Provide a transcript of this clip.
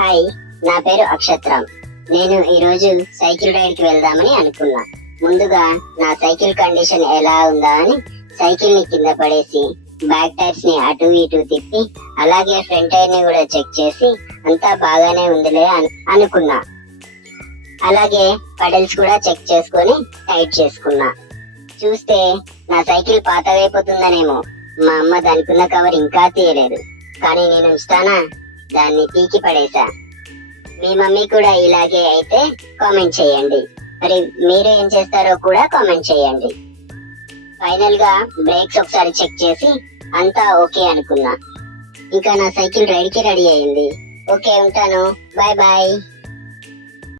Hi, నా పేరు అక్షత్రం. నేను ఈరోజు సైకిల్ రైడ్ కి వెళ్దామని అనుకున్నా. ముందుగా నా సైకిల్ కండిషన్ ఎలా ఉందా అని సైకిల్ ని కింద పడేసి బ్యాక్ టైర్స్ ని అటు ఇటు తిప్పి అలాగే ఫ్రంట్ టైర్ ని కూడా చెక్ చేసి అంతా బాగానే ఉందిలే అనుకున్నా. అలాగే పెడల్స్ కూడా చెక్ చేసుకొని టైట్ చేసుకున్నా. చూస్తే నా సైకిల్ పాతగైపోతుందనేమో మా అమ్మ దానికున్న కవర్ ఇంకా తీయలేదు, కానీ నేను ఇస్తానా దాన్ని పీకి పడేసా. మీ మమ్మీ కూడా ఇలాగే అయితే కామెంట్ చేయండి. మరి మీరు ఏం చేస్తారో కూడా కామెంట్ చేయండి. ఫైనల్ గా బ్రేక్స్ ఒకసారి చెక్ చేసి అంతా ఓకే అనుకున్నా. ఇంకా నా సైకిల్ రైడ్ కి రెడీ అయింది. ఓకే, ఉంటాను. Bye bye.